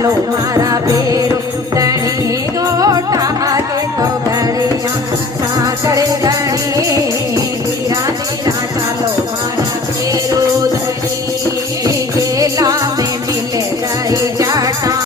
ચાલો મારા ભેરો ધણી ગોટા કે તો ગળિયા સાંકળે ગણી ધીરા ધીરા ચાલો મારા ભેરો ધણી જેલા में मिल गई जाटा।